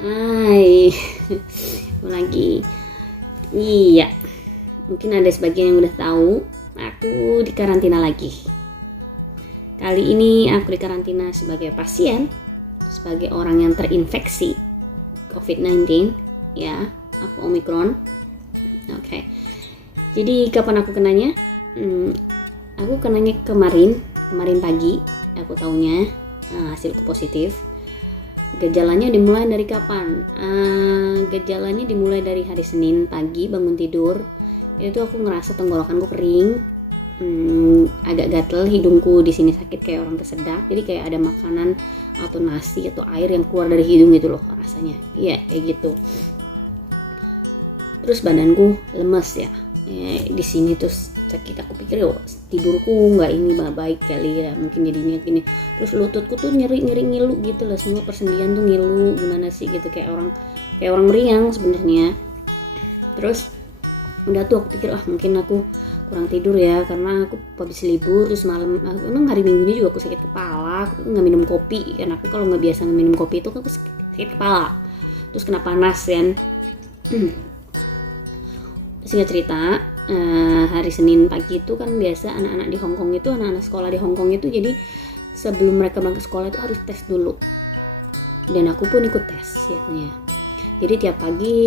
Hai, lagi. Iya, mungkin ada sebagian yang udah tahu, aku di karantina lagi. Kali ini aku di karantina sebagai pasien, sebagai orang yang terinfeksi COVID-19, ya, aku Omicron. Oke. Jadi kapan aku kenanya? Aku kenanya kemarin pagi, aku taunya hasilku positif. Gejalanya dimulai dari kapan? Gejalanya dimulai dari hari Senin pagi bangun tidur. Itu aku ngerasa tenggorokanku kering, agak gatel, hidungku di sini sakit kayak orang kesedak. Jadi kayak ada makanan atau nasi atau air yang keluar dari hidung gitu loh rasanya. Iya kayak gitu. Terus badanku lemes ya. Di sini terus sakit, aku pikir tidurku nggak ini baik kali ya, mungkin jadinya gini. Terus lututku tuh nyeri ngilu gitu loh, semua persendian tuh ngilu gimana sih gitu, kayak orang meriang sebenarnya. Terus udah tuh aku pikir mungkin aku kurang tidur ya, karena aku habis libur. Terus malam, emang hari Minggu ini juga aku sakit kepala, aku nggak minum kopi karena aku kalau nggak biasa minum kopi itu aku sakit kepala, terus kena panas kan. Singkat cerita, hari Senin pagi itu kan biasa anak-anak di Hong Kong itu, anak-anak sekolah di Hong Kong itu, jadi sebelum mereka berangkat sekolah itu harus tes dulu. Dan aku pun ikut tes biasanya. Jadi setiap pagi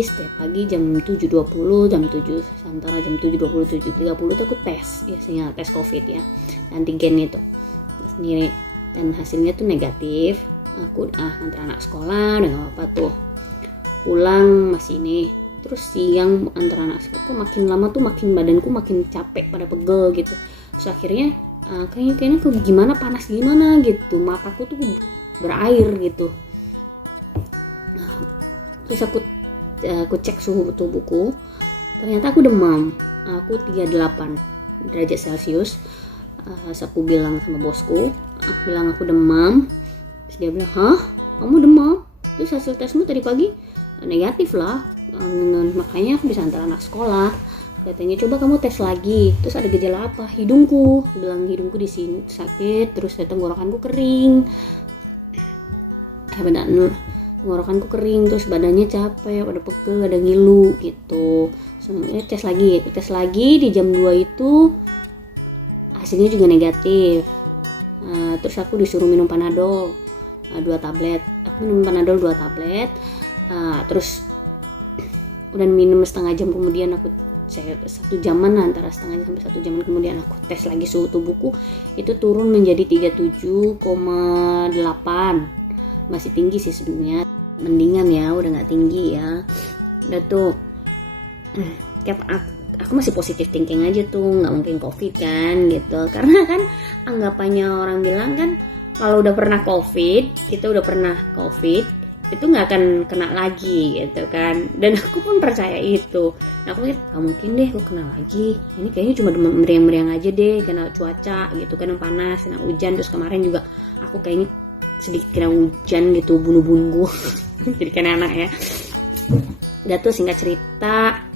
jam 7.20, jam 7 antara jam 7.20 7.30 itu aku tes, biasanya tes COVID ya, antigen itu sendiri, dan hasilnya tuh negatif. Aku antar anak sekolah dan apa tuh pulang masih ini. Terus siang antara anak sekolah, kok makin lama tuh makin badanku makin capek, pada pegel gitu. Terus akhirnya kayaknya gimana, panas gimana gitu, mataku tuh berair gitu. Terus aku cek suhu tubuhku, ternyata aku demam. Aku 38 derajat Celcius. Terus aku bilang sama bosku, aku bilang aku demam. Terus dia bilang, hah, kamu demam? Terus hasil tesmu tadi pagi negatif lah. Makanya aku bisa antar anak sekolah. Katanya coba kamu tes lagi. Terus ada gejala apa? Hidungku, bilang hidungku di sini sakit, terus tenggorokanku kering. Tenggorokanku kering, terus badannya capek, pada pegel, ada ngilu gitu. Tes lagi di jam 2 itu hasilnya juga negatif. Terus aku disuruh minum Panadol 2 tablet. Aku minum Panadol 2 tablet. Terus udah minum setengah jam kemudian, satu jaman, antara setengah jam sampai 1 jaman kemudian aku tes lagi suhu tubuhku, itu turun menjadi 37,8. Masih tinggi sih sebenarnya, mendingan ya, udah nggak tinggi ya. Udah tuh aku masih positive thinking aja tuh, nggak mungkin COVID kan gitu, karena kan anggapannya orang bilang kan kalau udah pernah COVID, kita udah pernah COVID itu nggak akan kena lagi gitu kan. Dan aku pun percaya itu. Nah aku pikir nggak mungkin deh aku kena lagi, ini kayaknya cuma meriang-meriang aja deh, kena cuaca gitu kan yang panas, kena hujan. Terus kemarin juga aku kayaknya sedikit kena hujan gitu, bunuh-bunuh jadi kan anak ya. Udah tuh singkat cerita,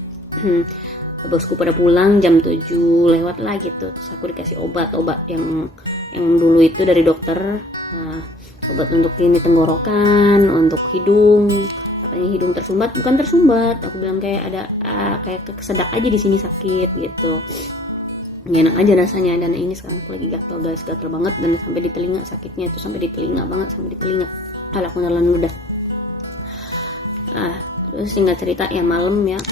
bosku pada pulang jam 7 lewat lah gitu. Terus aku dikasih obat yang dulu itu dari dokter, obat untuk ini tenggorokan, untuk hidung. Katanya hidung tersumbat, bukan tersumbat, aku bilang kayak ada kayak kesedak aja di sini sakit gitu. Nggak enak aja rasanya. Dan ini sekarang aku lagi gatel guys, gatel banget, dan sampai di telinga sakitnya itu, sampai di telinga banget, sampai di telinga. Aku nelan udah. Terus singkat cerita ya, malam ya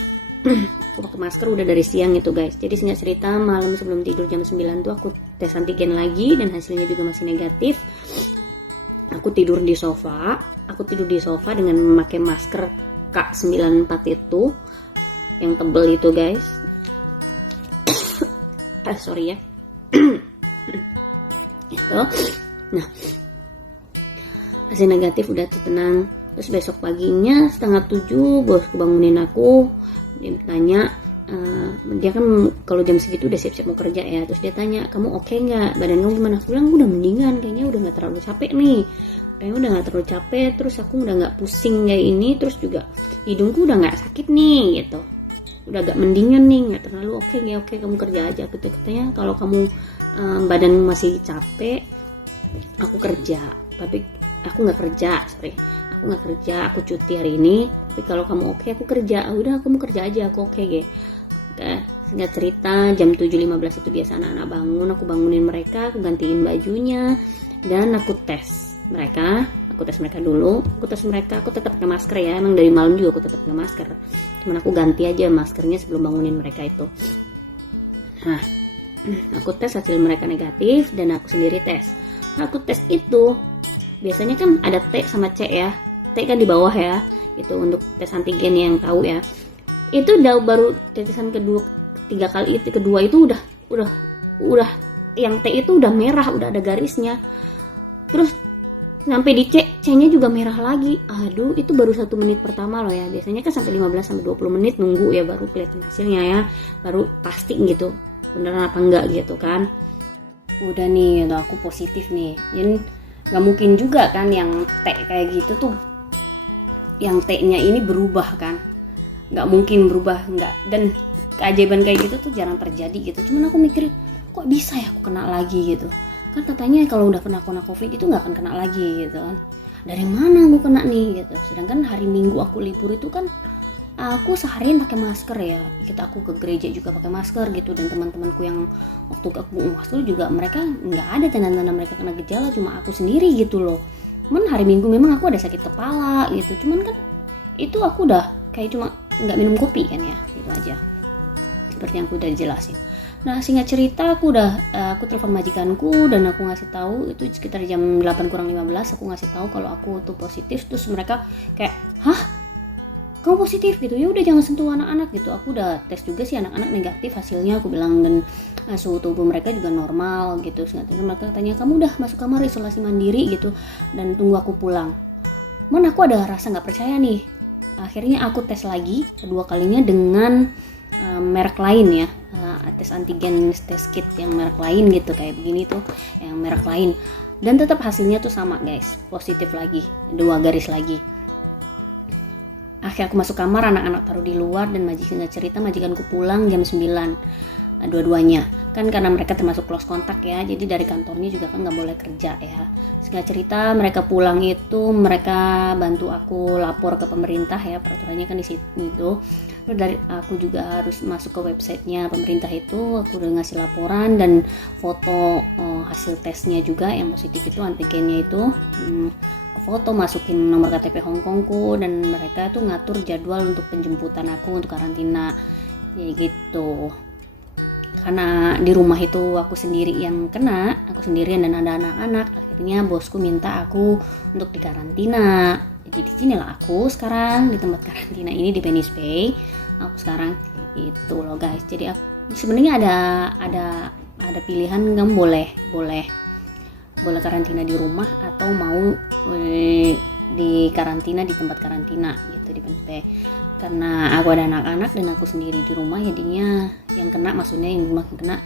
aku pakai masker udah dari siang itu guys. Jadi singkat cerita, malam sebelum tidur jam 9 tuh aku tes antigen lagi dan hasilnya juga masih negatif. Aku tidur di sofa dengan memakai masker K94 itu yang tebel itu guys. Sorry ya. Gitu. Nah, hasil negatif, udah tenang. Terus besok paginya 6:30 bosku bangunin aku. Dia tanya, dia kan kalau jam segitu udah siap-siap mau kerja ya. Terus dia tanya, kamu oke nggak, badan kamu gimana? Aku bilang udah mendingan, kayaknya udah nggak terlalu capek nih, terus aku udah nggak pusing kayak ini, terus juga hidungku udah nggak sakit nih gitu, udah agak mendingan nih, nggak terlalu oke kamu kerja aja. Katanya kalau kamu badan masih capek, aku kerja, tapi aku nggak kerja, aku nggak kerja, aku cuti hari ini, tapi kalau kamu oke aku kerja. Udah, kamu kerja aja, aku oke gitu. Singkat cerita, jam 7.15 itu biasa anak-anak bangun, aku bangunin mereka, aku gantiin bajunya, dan aku tes mereka dulu. Aku tetap pakai masker ya, emang dari malam juga aku tetap pakai masker, cuman aku ganti aja maskernya sebelum bangunin mereka itu. Nah, aku tes, hasil mereka negatif, dan aku sendiri tes. Aku tes itu biasanya kan ada T sama C ya, T kan di bawah ya, itu untuk tes antigen yang tahu ya. Itu udah baru tetesan kedua itu udah yang T itu udah merah, udah ada garisnya. Terus sampai di C-nya juga merah lagi. Aduh, itu baru 1 menit pertama loh ya. Biasanya kan sampai 15-20 menit nunggu ya, baru kelihatan hasilnya ya, baru pasti gitu beneran apa enggak gitu kan. Udah nih, aku positif nih. Jadi nggak mungkin juga kan yang T kayak gitu tuh, yang T-nya ini berubah kan, nggak mungkin berubah, nggak. Dan keajaiban kayak gitu tuh jarang terjadi gitu. Cuman aku mikir, kok bisa ya aku kena lagi gitu kan, katanya kalau udah kena COVID itu nggak akan kena lagi gitu kan. Dari mana aku kena nih gitu. Sedangkan hari Minggu aku libur itu kan aku seharian pakai masker ya, aku ke gereja juga pakai masker gitu. Dan teman-temanku yang waktu aku masker juga, mereka nggak ada tanda-tanda mereka kena gejala, cuma aku sendiri gitu loh. Cuman hari Minggu memang aku ada sakit kepala gitu, cuman kan itu aku udah kayak cuma nggak minum kopi kan ya, itu aja seperti yang aku udah jelasin. Nah, singkat cerita, aku telepon majikanku dan aku ngasih tahu, itu sekitar jam 8:15 aku ngasih tahu kalau aku tuh positif. Terus mereka kayak, hah, kamu positif gitu? Ya udah, jangan sentuh anak-anak gitu. Aku udah tes juga sih, anak-anak negatif hasilnya, aku bilang, dan suhu tubuh mereka juga normal gitu. Singkat cerita mereka tanya, kamu udah masuk kamar isolasi mandiri gitu dan tunggu aku pulang. Aku ada rasa nggak percaya nih. Akhirnya aku tes lagi kedua kalinya dengan merek lain ya, tes antigen, tes kit yang merek lain gitu, kayak begini tuh yang merek lain, dan tetap hasilnya tuh sama guys, positif lagi, 2 garis lagi. Akhirnya aku masuk kamar, anak-anak taruh di luar, dan majikanku pulang jam 9, dua-duanya kan, karena mereka termasuk close kontak ya, jadi dari kantornya juga kan nggak boleh kerja ya. Singkat cerita, mereka pulang itu mereka bantu aku lapor ke pemerintah ya, peraturannya kan di situ itu. Terus dari aku juga harus masuk ke websitenya pemerintah itu, aku udah ngasih laporan dan foto hasil tesnya juga yang positif itu, antigennya itu, foto, masukin nomor KTP Hongkongku, dan mereka tuh ngatur jadwal untuk penjemputan aku untuk karantina ya gitu. Karena di rumah itu aku sendiri yang kena, aku sendirian dan ada anak-anak, akhirnya bosku minta aku untuk dikarantina. Jadi di sinilah aku sekarang di tempat karantina ini di Venice Bay. Aku sekarang itu loh guys. Jadi sebenarnya ada pilihan, kamu boleh karantina di rumah atau mau di karantina di tempat karantina gitu di Venice Bay. Karena aku ada anak-anak dan aku sendiri di rumah, jadinya yang kena, maksudnya yang rumah kena,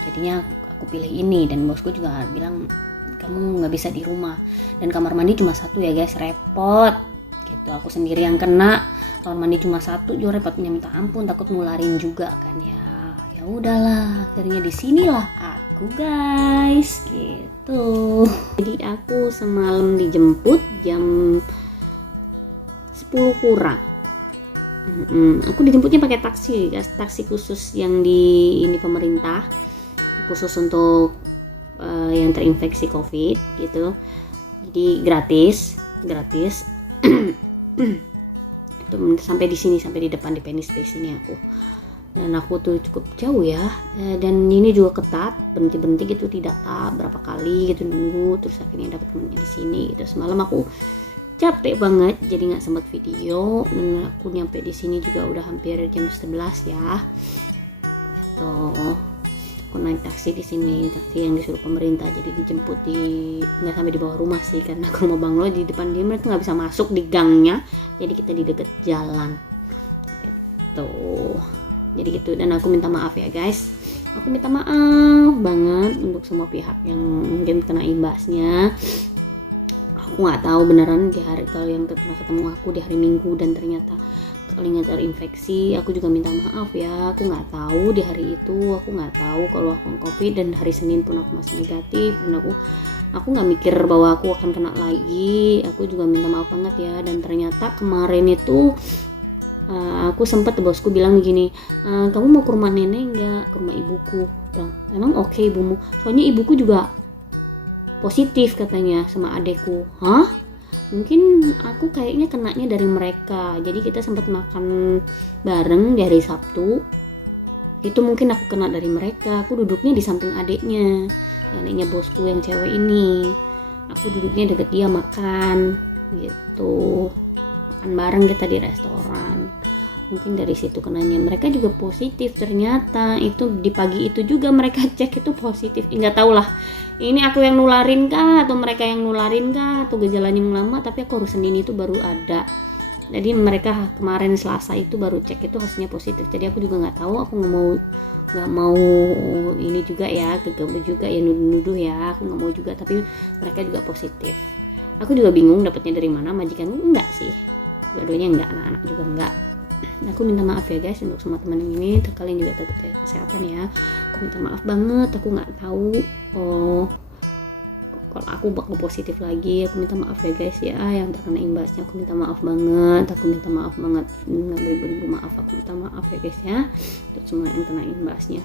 jadinya aku pilih ini. Dan bosku juga bilang, kamu nggak bisa di rumah, dan kamar mandi cuma 1 ya guys, repot gitu. Aku sendiri yang kena, kamar mandi cuma 1 juga repotnya minta ampun, takut nularin juga kan ya. Ya udahlah, akhirnya di sinilah aku guys gitu. Jadi aku semalam dijemput jam 10 kurang. Aku dijemputnya pakai taksi khusus yang di ini pemerintah, khusus untuk yang terinfeksi COVID gitu. Jadi gratis. Itu sampai di sini, sampai di depan di Venice Bay sini aku. Dan aku tuh cukup jauh ya. Dan ini juga ketat, berhenti gitu, tidak tahu berapa kali gitu nunggu, terus akhirnya dapat temennya di sini gitu. Semalam aku capek banget, jadi nggak sempat video, dan aku nyampe di sini juga udah hampir jam 11 ya. Gitu. Aku naik taksi di sini, taksi yang disuruh pemerintah, jadi dijemput nggak sampai di bawah rumah sih, karena kalau mau banglo di depan dia, mereka nggak bisa masuk di gangnya, jadi kita di deket jalan. Gitu. Jadi gitu, dan aku minta maaf ya guys. Aku minta maaf banget untuk semua pihak yang mungkin kena imbasnya. Aku nggak tahu beneran di hari kalau yang ketemu aku di hari Minggu dan ternyata kalian terinfeksi. Aku juga minta maaf ya, aku nggak tahu di hari itu, aku nggak tahu kalau aku COVID, dan hari Senin pun aku masih negatif, dan aku aku nggak mikir bahwa aku akan kena lagi. Aku juga minta maaf banget ya. Dan ternyata kemarin itu aku sempat bosku bilang begini, kamu mau ke rumah nenek nggak, ke rumah ibuku. Bilang, emang oke ibumu, soalnya ibuku juga positif katanya sama adekku. Hah? Mungkin aku kayaknya kenanya dari mereka. Jadi kita sempat makan bareng di hari Sabtu. Itu mungkin aku kena dari mereka. Aku duduknya di samping adeknya, adeknya bosku yang cewek ini. Aku duduknya deket dia makan gitu. Makan bareng kita di restoran. Mungkin dari situ kenanya. Mereka juga positif ternyata. Itu di pagi itu juga mereka cek itu positif. Nggak tahu lah. Ini aku yang nularin kah atau mereka yang nularin kah atau gejalanya yang lama, tapi aku hari Senin itu baru ada. Jadi mereka kemarin Selasa itu baru cek itu hasilnya positif. Jadi aku juga nggak tahu, aku nggak mau ini juga ya, gegabah juga ya, nuduh-nuduh ya, aku nggak mau juga, tapi mereka juga positif. Aku juga bingung dapatnya dari mana, majikan enggak sih, dua-duanya enggak, anak-anak juga enggak. Aku minta maaf ya guys untuk semua teman ini, kalian juga tetap jaga kesehatan ya. Aku minta maaf banget, aku nggak tahu kalau aku bakal positif lagi. Aku minta maaf ya guys ya, yang terkena imbasnya aku minta maaf banget. Aku minta maaf banget, nggak beribu-ribu maaf. Aku minta maaf ya guys ya untuk semua yang kena imbasnya.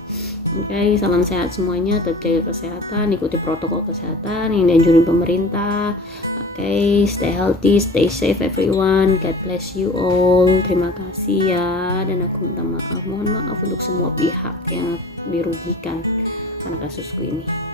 Oke, salam sehat semuanya, tetap jaga kesehatan, ikuti protokol kesehatan yang dianjurin pemerintah. Oke, stay healthy, stay safe everyone. God bless you all. Terima kasih ya, dan aku minta maaf, mohon maaf untuk semua pihak yang dirugikan karena kasusku ini.